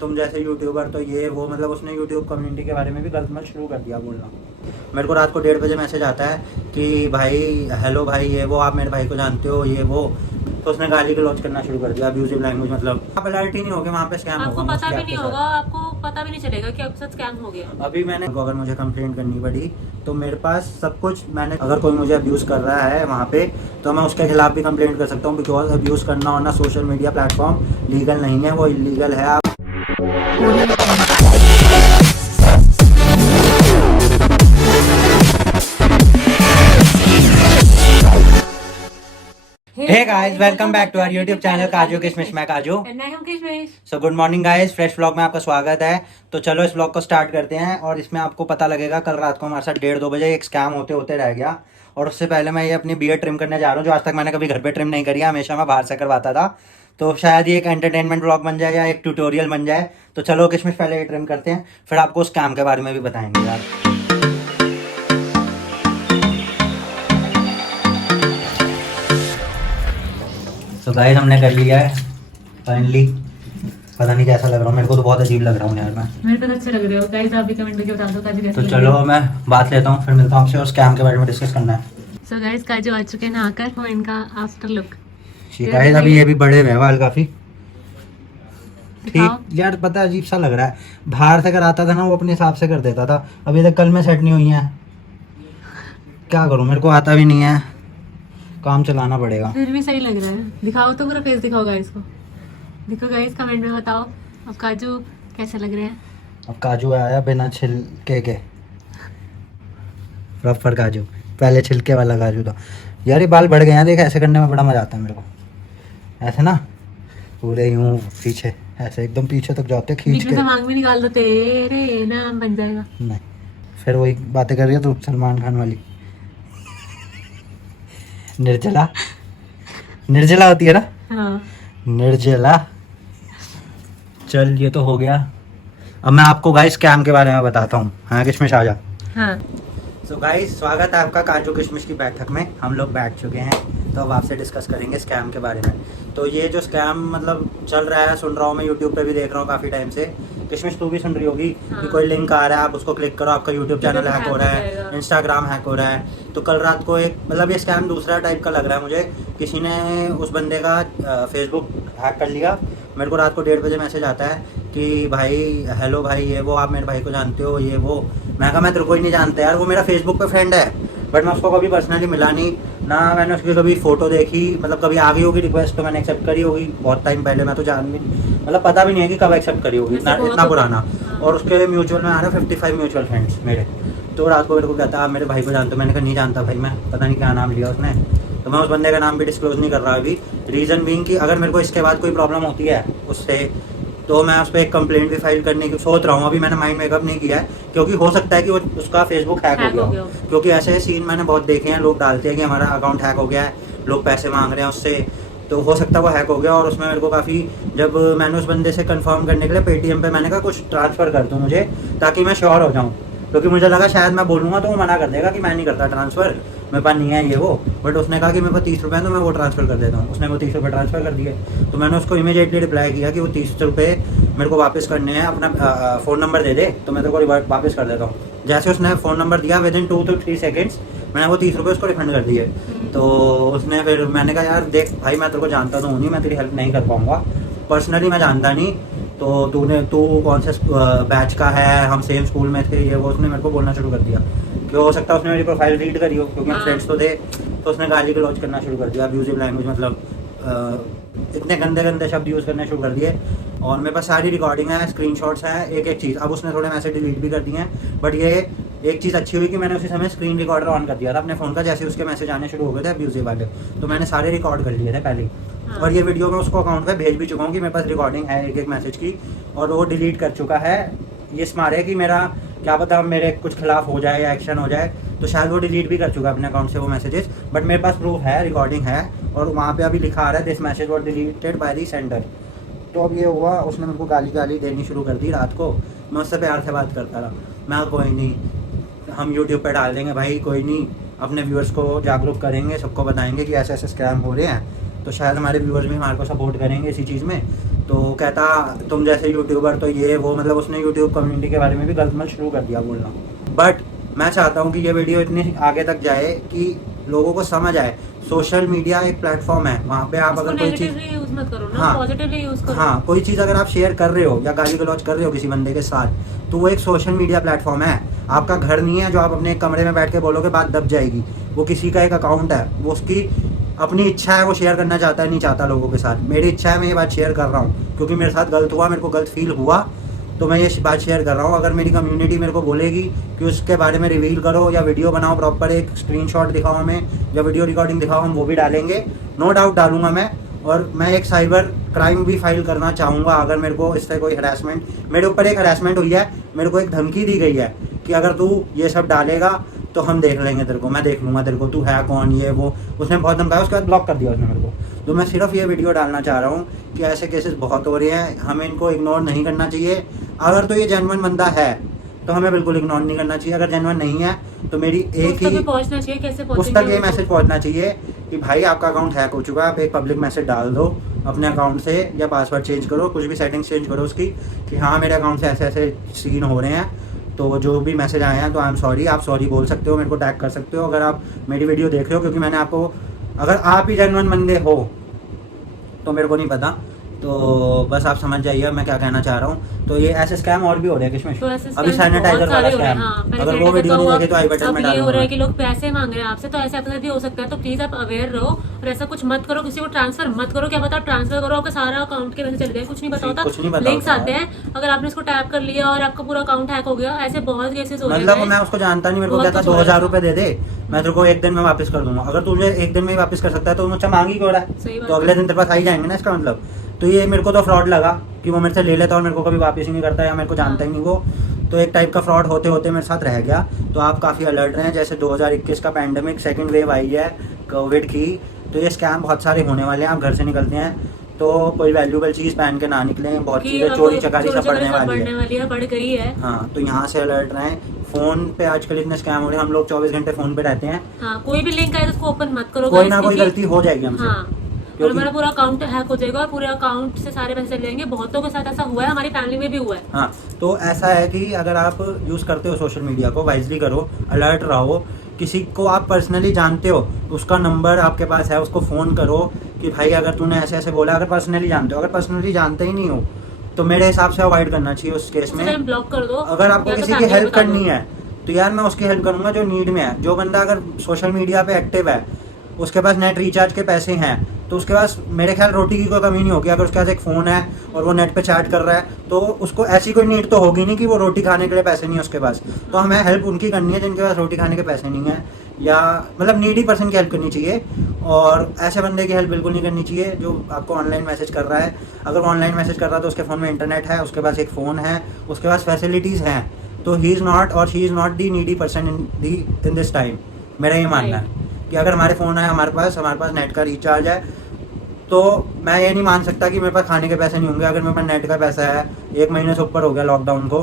तुम जैसे यूट्यूबर तो ये वो, मतलब उसने यूट्यूब कम्युनिटी के बारे में भी गलत मत शुरू कर दिया बोलना। मेरे को रात को 1:30 बजे मैसेज आता है कि भाई हेलो भाई ये वो, आप मेरे भाई को जानते हो ये वो। तो उसने गाली गलौज करना शुरू कर दिया, अब्यूजिव लैंग्वेज। मतलब आप अलर्ट ही नहीं होगे वहाँ पे स्कैम आपको होगा, पता भी आपके नहीं साथ। होगा, आपको पता भी नहीं चलेगा कि आपके साथ स्कैम हो गया। अभी मैंने अगर मुझे कंप्लेंट करनी पड़ी तो मेरे पास सब कुछ, मैंने अगर कोई मुझे अब्यूज़ कर रहा है वहाँ पे तो मैं उसके खिलाफ भी कंप्लेंट कर सकता हूँ, बिकॉज अब्यूज़ करना और ना सोशल मीडिया प्लेटफॉर्म लीगल नहीं है, वो इलीगल है। आप hey guys, welcome back to our YouTube channel Kaju Kishmish. मैं काजू। मैं हूं Kishmish. So good morning guys, fresh vlog में आपका स्वागत है। तो चलो इस व्लॉग को स्टार्ट करते हैं और इसमें आपको पता लगेगा कल रात को हमारे साथ 1:30-2 बजे एक स्कैम होते होते रह गया। और उससे पहले मैं ये अपनी बियर्ड ट्रिम करने जा रहा हूँ, जो आज तक मैंने कभी घर पे ट्रिम नहीं करी है, हमेशा मैं बाहर से करवाता था। तो शायद ये एक एंटरटेनमेंट व्लॉग बन जाए या एक ट्यूटोरियल बन जाए। तो चलो किशमिश पहले ये ट्रिम करते हैं, फिर आपको स्कैम के बारे में भी बताएंगे यार। तो गाइस हमने कर लिया है फाइनली। पता नहीं कैसा लग रहा हूँ, मेरे को तो बहुत अजीब लग रहा हूँ यार मैं। मेरे को तो अच्छे लग रहे हो गाइस, आप भी कमेंट करके बता दो काजू कैसे तो चलो मैं बात लेता हूँ, फिर मिलता हूँ आपसे और स्कैम के बारे में डिस्कस करना है। सो गाइस काजू आ चुके हैं नहाकर, वो इनका आफ्टर लुक। गाइस अभी ये भी बड़े हुए हैं बाल काफी। दिखाओ। ठीक यार, पता अजीब सा लग रहा है। बाहर से कराता था ना वो अपने हिसाब से कर देता था, अभी तक कल में सेट नहीं हुई है। क्या करूँ, मेरे को आता भी नहीं है, काम चलाना पड़ेगा। फिर भी सही लग रहा है। दिखाओ तो पूरा फेस दिखाओ गाइस को। देखो गाइस कमेंट में बताओ अब काजू कैसे लग रहे हैं। अब काजू आया बिना छिलके के, प्रॉपर काजू। पहले छिलके वाला काजू था यार। ये बाल बढ़ गए हैं, देख ऐसे करने में बड़ा मजा आता है मेरे को। ऐसे ना पूरे यूं पीछे, ऐसे एकदम पीछे तक जाते खींच बीच में के। से मांग भी निकाल दो, तेरे नाम बन जाएगा। नहीं, फिर वही बातें कर रही है तू सलमान खान वाली। निर्जला, निर्जला होती है ना। हाँ निर्जला। चल ये तो हो गया, अब मैं आपको गाइस स्कैम के बारे में बताता हूँ। हाँ किशमिश आ जा। हाँ। सो गाइस स्वागत है आपका काजू किशमिश की बैठक में। हम लोग बैठ चुके हैं, तो अब आपसे डिस्कस करेंगे स्कैम के बारे में। तो ये जो स्कैम मतलब चल रहा है, सुन रहा हूँ मैं, यूट्यूब पे भी देख रहा हूँ काफ़ी टाइम से। किशमिश तू भी सुन रही होगी हाँ। कि कोई लिंक आ रहा है, आप उसको क्लिक करो, आपका यूट्यूब चैनल हैक हो रहा है, इंस्टाग्राम हैक हो रहा है। तो कल रात को एक मतलब ये स्कैम दूसरा टाइप का लग रहा है मुझे। किसी ने उस बंदे का फेसबुक हैक कर लिया। मेरे को रात को 1:30 बजे मैसेज आता है कि भाई हेलो भाई ये वो, आप मेरे भाई को जानते हो ये वो। मैं कहा मैं तेरे को ही नहीं जानता यार, वो मेरा फेसबुक पे फ्रेंड है, बट मैं उसको कभी पर्सनली मिला नहीं ना, मैंने उसकी कभी फ़ोटो देखी। मतलब कभी आ गई होगी रिक्वेस्ट तो मैंने एक्सेप्ट करी होगी बहुत टाइम पहले, मैं तो जान भी मतलब पता भी नहीं है कि कब एक्सेप्ट करी होगी, इतना पुराना। और उसके म्यूचुअल में आ रहा है 55 म्यूचुअल फ्रेंड्स मेरे। तो रात को मेरे को कहता आप मेरे भाई को जानते हो। मैंने कहा नहीं जानता भाई मैं, पता नहीं क्या नाम लिया उसने। तो मैं उस बंदे का नाम भी डिस्क्लोज नहीं कर रहा अभी। रीज़न बीइंग कि अगर मेरे को इसके बाद कोई प्रॉब्लम होती है उससे, तो मैं उस पर एक कंप्लेंट भी फाइल करने की सोच रहा हूँ। अभी मैंने माइंड मेकअप नहीं किया है, क्योंकि हो सकता है कि वो उसका फेसबुक हैक हो गया हो। क्योंकि ऐसे सीन मैंने बहुत देखे हैं, लोग डालते हैं कि हमारा अकाउंट हैक हो गया है, लोग पैसे मांग रहे हैं उससे। तो हो सकता है वो हैक हो गया। और उसमें मेरे को काफ़ी, जब मैंने उस बंदे से कंफर्म करने के लिए पेटीएम पे मैंने कहा कुछ ट्रांसफ़र कर दूँ मुझे, ताकि मैं श्योर हो जाऊँ। क्योंकि मुझे लगा शायद मैं बोलूँगा तो वो मना कर देगा कि मैं नहीं करता ट्रांसफ़र, मेरे पास नहीं है ये वो। बट उसने कहा कि मेरे पास 30 रुपये तो मैं वो ट्रांसफ़र कर देता हूँ। उसने वो 30 रुपये ट्रांसफ़र कर दिए। तो मैंने उसको इमीडिएटली रिप्लाई किया कि वो 30 रुपये मेरे को वापस करने हैं, अपना फ़ोन नंबर दे दे तो मैं तेरे को वापस कर देता हूँ। जैसे उसने फ़ोन नंबर दिया, विदिन 2 to 3 सेकेंड्स मैंने वो 30 रुपये उसको रिफंड कर दिए। तो उसने फिर, मैंने कहा यार देख भाई मैं तेरे को जानता तो हूँ नहीं, मैं तेरी हेल्प नहीं कर पाऊँगा, पर्सनली मैं जानता नहीं। तो तू कौन से बैच का है, हम सेम स्कूल में थे ये वो। उसने मेरे को बोलना शुरू कर दिया कि हो सकता है उसने मेरी प्रोफाइल रीड करी हो, क्योंकि हम फ्रेंड्स तो थे। तो उसने गाली गलौज करना शुरू कर दिया, अब्यूजिव लैंग्वेज, मतलब इतने गंदे गंदे शब्द यूज़ करने शुरू कर दिए। और मेरे पास सारी रिकॉर्डिंग है, स्क्रीनशॉट्स हैं, एक एक चीज़। अब उसने थोड़े मैसेज डिलीट भी कर दिए हैं, बट ये एक चीज़ अच्छी हुई कि मैंने उसी समय स्क्रीन रिकॉर्डर ऑन कर दिया था अपने फ़ोन का, जैसे उसके मैसेज आने शुरू हो गए थे अब्यूजिव वाले। तो मैंने सारे रिकॉर्ड कर लिए थे पहले ही। और ये वीडियो मैं उसको अकाउंट पे भेज भी चुका हूँ कि मेरे पास रिकॉर्डिंग है एक एक मैसेज की, और वो डिलीट कर चुका है। ये स्मार्ट है कि मेरा क्या पता मेरे कुछ खिलाफ हो जाए या एक्शन हो जाए, तो शायद वो डिलीट भी कर चुका है अपने अकाउंट से वो मैसेजेस। बट मेरे पास प्रूफ है, रिकॉर्डिंग है, और वहाँ पे अभी लिखा आ रहा है this message was deleted by the sender. तो अब ये हुआ, उसने मेरे को गाली देनी शुरू कर दी रात को। मैं उससे प्यार से बात करता रहा, मैं कोई नहीं, हम यूट्यूब पे डाल देंगे भाई, कोई नहीं, अपने व्यूअर्स को जागरूक करेंगे, सबको बताएंगे कि ऐसे ऐसे स्कैम हो रहे हैं, तो शायद हमारे व्यूअर्स भी हमारे को सपोर्ट करेंगे इसी चीज़ में। तो कहता तुम जैसे यूट्यूबर तो ये वो, मतलब उसने यूट्यूब कम्युनिटी के बारे में भी गलत मत शुरू कर दिया बोलना। बट मैं चाहता हूँ कि ये वीडियो इतनी आगे तक जाए कि लोगों को समझ आए सोशल मीडिया एक प्लेटफॉर्म है, वहाँ पे आप अगर कोई चीज़ यूज मत करो ना, हाँ पॉजिटिवली यूज करो। हाँ कोई चीज़ अगर आप शेयर कर रहे हो या गाली गलौज कर रहे हो किसी बंदे के साथ, तो वो एक सोशल मीडिया प्लेटफॉर्म है, आपका घर नहीं है जो आप अपने कमरे में बैठ के बोलोगे बात दब जाएगी। वो किसी का एक अकाउंट है, वो उसकी अपनी इच्छा है, वो शेयर करना चाहता है नहीं चाहता लोगों के साथ। मेरी इच्छा है, मैं ये बात शेयर कर रहा हूँ क्योंकि मेरे साथ गलत हुआ, मेरे को गलत फील हुआ, तो मैं ये बात शेयर कर रहा हूँ। अगर मेरी कम्युनिटी मेरे को बोलेगी कि उसके बारे में रिवील करो या वीडियो बनाओ, प्रॉपर एक स्क्रीनशॉट दिखाओ हमें या वीडियो रिकॉर्डिंग दिखाओ, हम वो भी डालेंगे, नो डाउट डालूंगा मैं। और मैं एक साइबर क्राइम भी फाइल करना चाहूँगा अगर मेरे को इससे कोई हरासमेंट, मेरे ऊपर एक हरासमेंट हुई है, मेरे को एक धमकी दी गई है कि अगर तू ये सब डालेगा तो हम देख लेंगे तेरे को, मैं देख लूँगा तेरे को, तू है कौन ये वो, उसने बहुत धमकाया, उसके बाद ब्लॉक कर दिया उसने मेरे को। तो मैं सिर्फ ये वीडियो डालना चाह रहा हूँ कि ऐसे केसेस बहुत हो रहे हैं, हमें इनको इग्नोर नहीं करना चाहिए। अगर तो ये जेन्युइन बंदा है तो हमें बिल्कुल इग्नोर नहीं करना चाहिए, अगर जेन्युइन नहीं है तो मेरी एक ही पहुंचना चाहिए, कैसे उस तक ये मैसेज पहुंचना चाहिए कि भाई आपका अकाउंट हैक हो चुका है, आप एक पब्लिक मैसेज डाल दो अपने अकाउंट से या पासवर्ड चेंज करो, कुछ भी सेटिंग्स चेंज करो उसकी कि हाँ मेरे अकाउंट से ऐसे ऐसे सीन हो रहे हैं, तो जो भी मैसेज आए हैं तो आई एम सॉरी। आप सॉरी बोल सकते हो, मेरे को टैग कर सकते हो अगर आप मेरी वीडियो देख रहे हो, क्योंकि मैंने आपको, अगर आप ही जेन्युइन बंदे हो तो मेरे को नहीं पता, तो बस आप समझ जाइए मैं क्या कहना चाह रहा हूँ। तो ये ऐसे स्कैम और भी हो रहे हैं किशमिश, तो ऐसे अभी scam सैनिटाइजर बहुत वाला सारे हो रहे हैं, स्कैम, हाँ, अगर वो वीडियो नहीं देखे तो आई बटन में अब ये हो रहा डालूंगा। है कि लोग पैसे मांग रहे हैं आपसे, तो ऐसे आपके साथ भी हो सकता है। तो प्लीज आप अवेयर रहो और ऐसा कुछ मत करो, किसी को ट्रांसफर मत करो। क्या पता ट्रांसफर करो आपका सारा अकाउंट के पैसे चले जाए, कुछ नहीं पता होता। लिंक्स आते हैं, अगर आपने उसको टैप कर लिया और आपका पूरा अकाउंट हैक हो गया, ऐसे बहुत केसेस हो रहे हैं। मतलब मैं उसको जानता नहीं, मेरे को कहता 2000 रुपए दे दे, मैं तेरे को एक दिन में वापस कर दूंगा। अगर तुझे एक दिन में ही वापस कर सकता है तो मुझसे मांगी क्यों रहा है, तो अगले दिन तेरे पास आ ही जाएंगे ना, इसका मतलब। तो ये मेरे को तो फ्रॉड लगा कि वो मेरे से ले लेता और मेरे को कभी वापस ही नहीं करता या मेरे को जानता ही नहीं वो, तो एक टाइप का फ्रॉड होते होते मेरे साथ रह गया। तो आप काफ़ी अलर्ट रहें, जैसे 2021 का पैंडेमिक सेकंड वेव आई है कोविड की, तो ये स्कैम बहुत सारे होने वाले हैं। आप घर से निकलते हैं तो कोई वैल्यूबल चीज़ पहन के ना निकलें, बहुत चीज़ें चोरी चकारी सब बढ़ने वाली है, बढ़ गई है। हाँ, तो यहाँ से अलर्ट रहें। फ़ोन पे आजकल इतने स्कैम हो रहे हैं, हम लोग 24 घंटे फ़ोन पे रहते हैं। हाँ, कोई भी लिंक आए तो उसको ओपन मत करो, कोई ना कोई गलती हो जाएगी हमसे। हाँ, और हमारा पूरा अकाउंट हैक हो जाएगा और पूरे अकाउंट से सारे पैसे चले जाएंगे। बहुतों के साथ ऐसा हुआ है, हमारी फैमिली में भी हुआ है। हाँ, तो ऐसा है कि अगर आप यूज़ करते हो सोशल मीडिया को, वाइजली करो, अलर्ट रहो। किसी को आप पर्सनली जानते हो, उसका नंबर आपके पास है, उसको फ़ोन करो कि भाई अगर तूने ऐसे ऐसे बोला, अगर पर्सनली जानते हो। अगर पर्सनली जानते ही नहीं हो तो मेरे हिसाब से अवॉइड करना चाहिए उस केस में, ब्लॉक कर दो। अगर आपको किसी की हेल्प करनी है तो यार मैं उसकी हेल्प करूंगा जो नीड में है। जो बंदा अगर सोशल मीडिया पे एक्टिव है, उसके पास नेट रिचार्ज के पैसे हैं, तो उसके पास मेरे ख्याल रोटी की कोई कमी नहीं होगी। अगर उसके पास एक फ़ोन है और वो नेट पे चैट कर रहा है तो उसको ऐसी कोई नीड तो होगी नहीं कि वो रोटी खाने के लिए पैसे नहीं है उसके पास। तो हमें हेल्प उनकी करनी है जिनके पास रोटी खाने के पैसे नहीं है, या मतलब नीडी पर्सन की हेल्प करनी चाहिए, और ऐसे बंदे की हेल्प बिल्कुल नहीं करनी चाहिए जो आपको ऑनलाइन मैसेज कर रहा है। अगर वो ऑनलाइन मैसेज कर रहा है तो उसके फ़ोन में इंटरनेट है, उसके पास एक फ़ोन है, उसके पास फैसिलिटीज़ हैं, तो ही इज़ नॉट और she is not the needy person in this time. मेरा ये मानना है कि अगर हमारे फ़ोन है, हमारे पास नेट का रिचार्ज है, तो मैं ये नहीं मान सकता कि मेरे पास खाने के पैसे नहीं होंगे। अगर मेरे पास नेट का पैसा है, 1 महीने से ऊपर हो गया लॉकडाउन को,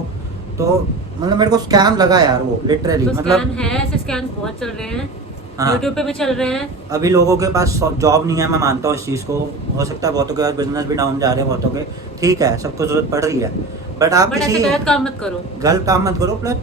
तो मतलब मेरे को स्कैम लगा यार वो लिटरली। तो मतलब स्कैम है, ऐसे स्कैम बहुत चल रहे हैं, हाँ, यूट्यूब पे भी चल रहे हैं। अभी लोगों के पास जॉब नहीं है, मैं मानता हूँ इस चीज़ को। हो सकता है बहुतों के पास बिजनेस भी डाउन जा रहे हैं, बहुतों के, ठीक है, सबको जरूरत पड़ रही है, बट आप किसी गलत काम मत करो, गलत काम मत करो। प्लस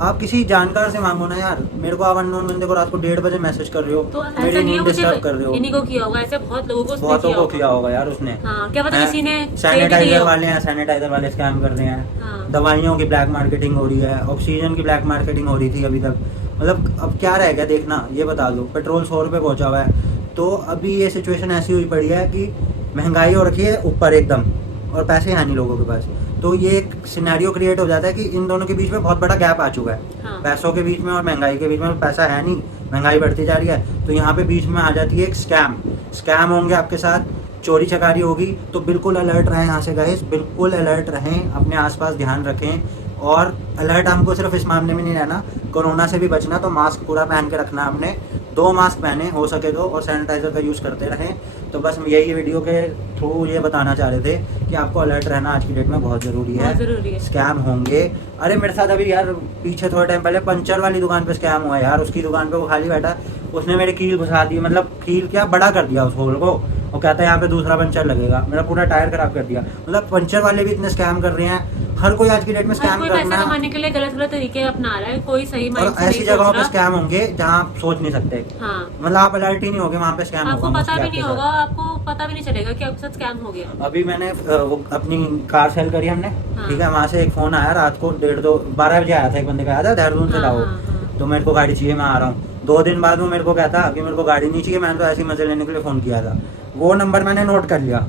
आप किसी जानकार से मांगो ना यार। मेरे को आप अननोन बंदे को रात को 1:30 बजे मैसेज कर रहे हो, तो मेरी नींद डिस्टर्ब कर रहे हो। इन्हीं को किया होगा, ऐसे बहुत लोगों को बहुतों को किया होगा यार उसने। हाँ, क्या पता किसी ने सैनिटाइजर वाले हैं, सैनिटाइजर वाले स्कैम कर रहे हैं। हाँ। दवाइयों की ब्लैक मार्केटिंग हो रही है, ऑक्सीजन की ब्लैक मार्केटिंग हो रही थी अभी तक। मतलब अब क्या रह गया देखना, ये बता दो। पेट्रोल 100 रुपये पहुँचा हुआ है, तो अभी ये सिचुएशन ऐसी हुई पड़ी है कि महंगाई हो रखी है ऊपर एकदम, और पैसे हैं नहीं लोगों के पास। तो ये एक सिनेरियो क्रिएट हो जाता है कि इन दोनों के बीच में बहुत बड़ा गैप आ चुका है। हाँ। पैसों के बीच में और महंगाई के बीच में। पैसा है नहीं, महंगाई बढ़ती जा रही है, तो यहाँ पे बीच में आ जाती है एक स्कैम होंगे आपके साथ, चोरी चकारी होगी। तो बिल्कुल अलर्ट रहें यहाँ से गाइस, बिल्कुल अलर्ट रहें, अपने आसपास ध्यान रखें। और अलर्ट हमको सिर्फ इस मामले में नहीं रहना, कोरोना से भी बचना, तो मास्क पूरा पहन के रखना। हमने 2 मास्क पहने हो सके तो, और सैनिटाइज़र का यूज़ करते रहें। तो बस यही वीडियो के थ्रू ये बताना चाह रहे थे कि आपको अलर्ट रहना आज की डेट में बहुत ज़रूरी है। स्कैम होंगे। अरे मेरे साथ अभी यार पीछे थोड़े टाइम पहले पंचर वाली दुकान पे स्कैम हुआ यार। उसकी दुकान पे वो खाली बैठा, उसने मेरे कील घुसा दी, मतलब कील क्या बड़ा कर दिया उस होल को, वो कहता है यहाँ पे दूसरा पंचर लगेगा, मेरा पूरा टायर खराब कर दिया। मतलब पंचर वाले भी इतने स्कैम कर रहे हैं, हर कोई आज की डेट में हर स्कैम कोई करना पैसा है। कमाने के लिए गलत गलत तरीके अपना रहा है, कोई सही और माइंड से ऐसी नहीं जगहों सोच पे रहा। स्कैम होंगे जहाँ आप सोच नहीं सकते, हाँ, मतलब आप अलर्ट ही नहीं होगे वहाँ पे स्कैम आपको होगा पता mostly भी नहीं आपके होगा, साथ। आपको पता भी नहीं चलेगा कि आपके साथ स्कैम हो गया। अभी मैंने वो अपनी कार सेल करी हमने, हाँ। ठीक है, वहाँ से एक फ़ोन आया रात को 12 बजे आया था, एक बंदे का आया था देहरादून से हाँ, था वो, हाँ, हाँ। तो मेरे को गाड़ी चाहिए, मैं आ रहा हूँ। 2 दिन बाद वो मेरे को कहता कि मेरे को गाड़ी नहीं चाहिए, मैंने तो ऐसे ही मजे लेने के लिए फ़ोन किया था। वो नंबर मैंने नोट कर लिया,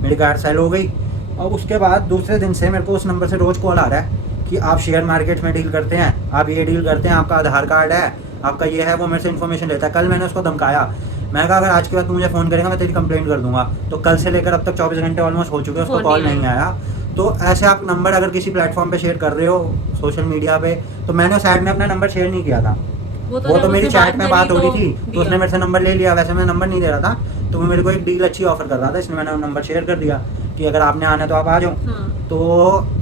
मेरी कार सेल हो गई। और उसके बाद दूसरे दिन से मेरे को उस नंबर से रोज़ कॉल आ रहा है कि आप शेयर मार्केट में डील करते हैं, आप ये डील करते हैं, आपका आधार कार्ड है, आपका ये है, वो मेरे से इन्फॉर्मेशन लेता है। कल मैंने उसको धमकाया, मैं कहा अगर आज के बाद तू मुझे फ़ोन करेगा मैं तेरी कंप्लेंट कर दूंगा। तो कल से लेकर अब तक 24 घंटे ऑलमोस्ट हो चुके हैं, उसको फोन कॉल नहीं नहीं आया। तो ऐसे आप नंबर अगर किसी प्लेटफॉर्म पे शेयर कर रहे हो सोशल मीडिया पे, तो मैंने उस ऐड में अपना नंबर शेयर नहीं किया था, वो जब तो मेरी उससे चैट में बात हो रही थी, तो दिया। उसने मेरे से नंबर ले लिया। वैसे मैं नंबर नहीं दे रहा था, तो वो मेरे को एक डील अच्छी ऑफर कर रहा था, इसलिए मैंने नंबर शेयर कर दिया कि अगर आपने आना है तो आप आ जाओ। हाँ, तो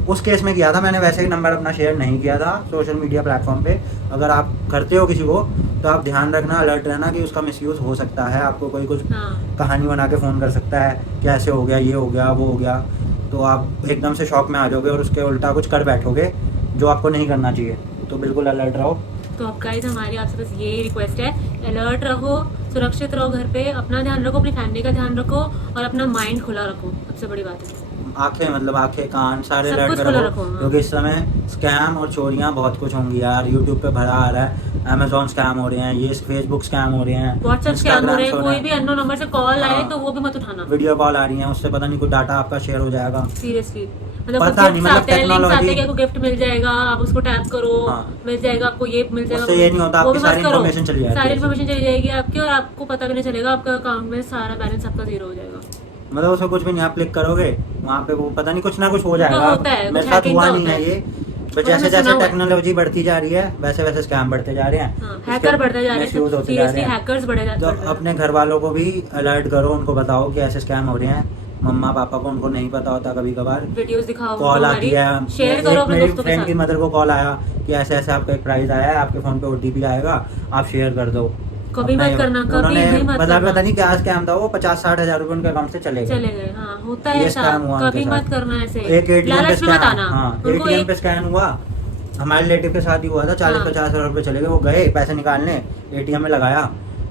उस केस में किया था मैंने, वैसे ही नंबर अपना शेयर नहीं किया था सोशल मीडिया प्लेटफॉर्म पे। अगर आप करते हो किसी को तो आप ध्यान रखना, अलर्ट रहना कि उसका मिसयूज़ हो सकता है, आपको कोई कुछ हाँ। कहानी बना के फ़ोन कर सकता है कि ऐसे हो गया, ये हो गया, वो हो गया, तो आप एकदम से शॉक में आ जाओगे और उसके उल्टा कुछ कर बैठोगे जो आपको नहीं करना चाहिए। तो बिल्कुल अलर्ट रहो। तो अब गाइस हमारी आपसे बस यही रिक्वेस्ट है, अलर्ट रहो, सुरक्षित रहो, घर पे अपना ध्यान रखो, अपनी फैमिली का ध्यान रखो और अपना माइंड खुला रखो, सबसे बड़ी बात है। आंखें, मतलब आंखें कान सारे सब अलर्ट कुछ खुला रखो, रखो, हाँ। क्योंकि इस समय स्कैम और चोरियां बहुत कुछ होंगी यार। यूट्यूब पे भरा आ रहा है, अमेजोन स्कैम हो रहे हैं, ये फेसबुक स्कैम हो रहे हैं, व्हाट्सएप स्कैम हो रहे हैं, Instagram कोई भी अननोन नंबर से कॉल आए हाँ। तो वो भी मत उठाना, वीडियो कॉल आ रही है, उससे पता नहीं कोई डाटा आपका शेयर हो जाएगा। सीरियसली। मतलब पता कुछ नहीं, गिफ्ट्स मतलब आते हैं, लिंक्स आते technology- हैं कि आपको गिफ्ट मिल जाएगा, आप उसको टैप करो, हाँ। मिल जाएगा आपको, ये मिल जाएगा, उससे ये नहीं होता, वो आपकी भी मत सारी करो। information चली जाती है। सारी इन्फॉर्मेशन चली जाएगी आपकी और आपको पता भी नहीं चलेगा, आपका अकाउंट में सारा बैलेंस आपका जीरो हो जाएगा। मतलब उसमें कुछ भी नहीं, आप क्लिक करोगे वहाँ पे वो पता नहीं कुछ ना कुछ हो जाएगा। होता है, मेरे कुछ साथ hacking हुआ का नहीं होता है है। ये, बट और जैसे मैं जैसे सुना हुआ है। टेक्नोलॉजी बढ़ती जा रही है वैसे वैसे स्कैम बढ़ते जा रहे हैं। हाँ, इसके हैकर बढ़ते जा रहे हैं, misuse होते जा सीरियसली रहे हैं। हैकर्स बढ़े जा तो बढ़ रहे हैं। अपने घर वालों को भी अलर्ट करो, उनको बताओ कि ऐसे स्कैम हो रहे हैं। मम्मा पापा को, उनको नहीं पता होता कभी कभार, वीडियोस दिखाओ, कॉल आती है। शेयर करो अपने मेरी दोस्तों के फ्रेंड की साथ। मदर को कॉल आया कि ऐसे ऐसे आपका एक प्राइस आया है, आपके फ़ोन पे OTP आएगा, आप शेयर कर दो। कभी मत करना, कभी भी मत पता करना। नहीं क्या स्कैम था, वो 50-60 हज़ार रुपए उनके अकाउंट से चले चले गए। हाँ, होता है ये ऐसा, स्कैम हुआ उनके कभी साथ। मत करना ऐसे, एक ATM पे लालच में मत स्कैम, आना। हाँ, उनको ATM एक पे स्कैम हुआ, हमारे रिलेटिव के साथ ही हुआ था। 40-50 हज़ार रुपये चले गए, वो गए पैसे निकालने, ATM में लगाया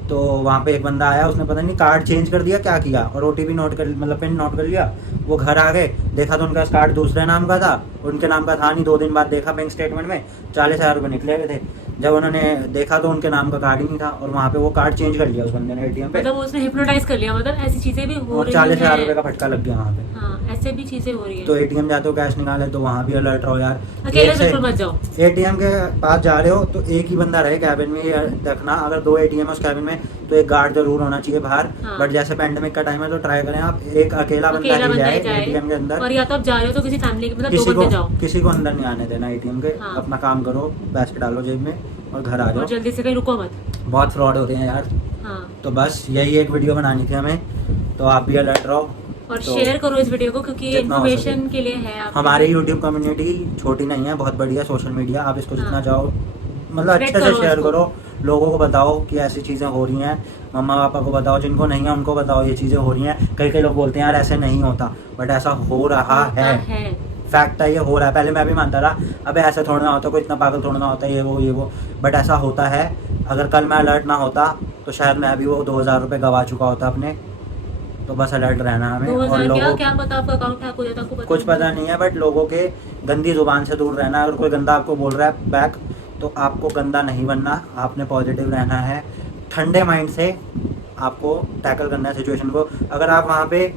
तो वहाँ पे एक बंदा आया, उसने पता नहीं कार्ड चेंज कर दिया क्या किया, और OTP नोट कर, मतलब पिन नोट कर लिया। वो घर आ गए, देखा तो उनका कार्ड दूसरे नाम का था, उनके नाम का था नहीं। 2 दिन बाद देखा बैंक स्टेटमेंट में 40,000 रुपये निकले हुए थे। जब उन्होंने देखा तो उनके नाम का कार्ड ही नहीं था, और वहाँ पे वो कार्ड चेंज कर लिया उस बंदे ने ATM पे, मतलब उसने हिप्नोटाइज कर लिया। मतलब ऐसी चीजें भी हो और रही 40,000 रुपये का है। फटका लग गया वहाँ पे। हाँ, ऐसे भी चीजें हो रही तो है। ATM जाते हो कैश निकाले तो वहाँ भी अलर्ट रहो यार। अकेले एक से- बिल्कुल मत जाओ। ATM के पास जा रहे हो तो एक ही बंदा रहे कैबिन में, ये देखना। अगर 2 ATM है उस कैबिन में तो एक गार्ड जरूर होना चाहिए बाहर। हाँ। बट जैसे पेंडेमिक का टाइम है तो ट्राई करें आप एक अकेला बंदा अकेला ही बंदा जाए ही जाए, ATM के अंदर। और या तो आप जा रहे हो तो किसी फैमिली के, मतलब 2 बंदे जाओ, किसी को अंदर नहीं आने देना ATM के। हाँ। अपना काम करो, पैसे डालो जेब में और घर आ और जाओ। जल्दी से कहीं रुको मत। बहुत फ्रॉड हो रहे हैं यार। हाँ, तो बस यही एक वीडियो बनानी थी हमें, तो आप भी अलर्ट रहो और तो शेयर करो इस वीडियो को, क्योंकि जितना हो इन्फॉर्मेशन के लिए है। आप हमारी यूट्यूब कम्युनिटी छोटी नहीं है, बहुत बड़ी है सोशल मीडिया। आप इसको जितना हाँ। चाहो मतलब Spread अच्छे से करो शेयर इसको। करो, लोगों को बताओ कि ऐसी चीज़ें हो रही हैं। मम्मा पापा को बताओ, जिनको नहीं है उनको बताओ ये चीज़ें हो रही हैं। कई लोग बोलते हैं यार ऐसे नहीं होता, बट ऐसा हो रहा है। फैक्ट है, ये हो रहा है। पहले मैं भी मानता था अबे ऐसे थोड़ा ना होता, कोई इतना पागल थोड़ा ना होता, ये वो, बट ऐसा होता है। अगर कल मैं अलर्ट ना होता तो शायद मैं अभी वो 2,000 रुपये गवा चुका होता अपने। तो बस अलर्ट रहना हमें। और 2000 लोगों क्या पता आपका अकाउंट हैक हो जाता, आपको कुछ पता नहीं है, बट लोगों के गंदी जुबान से दूर रहना। अगर कोई गंदा आपको बोल रहा है बैक, तो आपको गंदा नहीं बनना, आपने पॉजिटिव रहना है। ठंडे माइंड से आपको टैकल करना है सिचुएशन को। अगर आप वहाँ पे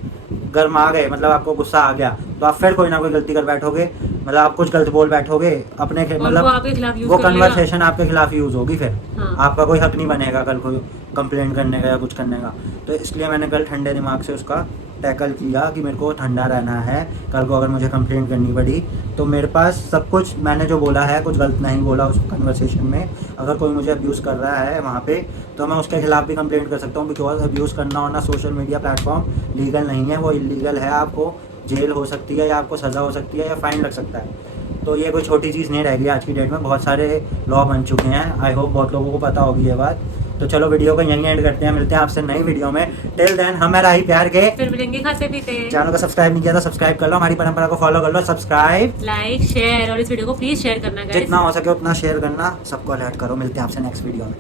गर्मा गए, मतलब आपको गुस्सा आ गया, तो आप फिर कोई ना कोई गलती कर बैठोगे, मतलब आप कुछ गलत बोल बैठोगे अपने और मतलब वो आपके खिलाफ यूज वो कर लेगा। कन्वर्सेशन आपके खिलाफ यूज होगी। फिर हाँ। आपका कोई हक नहीं बनेगा कल कोई कंप्लेंट करने का या कुछ करने का। तो इसलिए मैंने कल ठंडे दिमाग से उसका टैकल किया कि मेरे को ठंडा रहना है। कल को अगर मुझे कंप्लेंट करनी पड़ी तो मेरे पास सब कुछ, मैंने जो बोला है कुछ गलत नहीं बोला उस कन्वर्सेशन में। अगर कोई मुझे अब्यूज़ कर रहा है वहाँ पे तो मैं उसके खिलाफ भी कंप्लेंट कर सकता हूँ, बिकॉज अब्यूज़ करना और ना सोशल मीडिया प्लेटफॉर्म लीगल नहीं है, वो इलीगल है। आपको जेल हो सकती है या आपको सज़ा हो सकती है या फ़ाइन लग सकता है। तो ये कोई छोटी चीज़ नहीं रह गई आज की डेट में, बहुत सारे लॉ बन चुके हैं। आई होप बहुत लोगों को पता होगी ये बात। तो चलो वीडियो को यहीं एंड करते हैं, मिलते हैं आपसे नई वीडियो में। टिल देन हमारा ही प्यार के, फिर मिलेंगे खाते पीते। चैनल को सब्सक्राइब नहीं किया तो सब्सक्राइब कर लो, हमारी परंपरा को फॉलो कर लो, सब्सक्राइब, लाइक, शेयर और इस वीडियो को प्लीज शेयर करना गाइस। जितना हो सके उतना शेयर करना, सबको अलर्ट करो। मिलते हैं आपसे नेक्स्ट वीडियो में।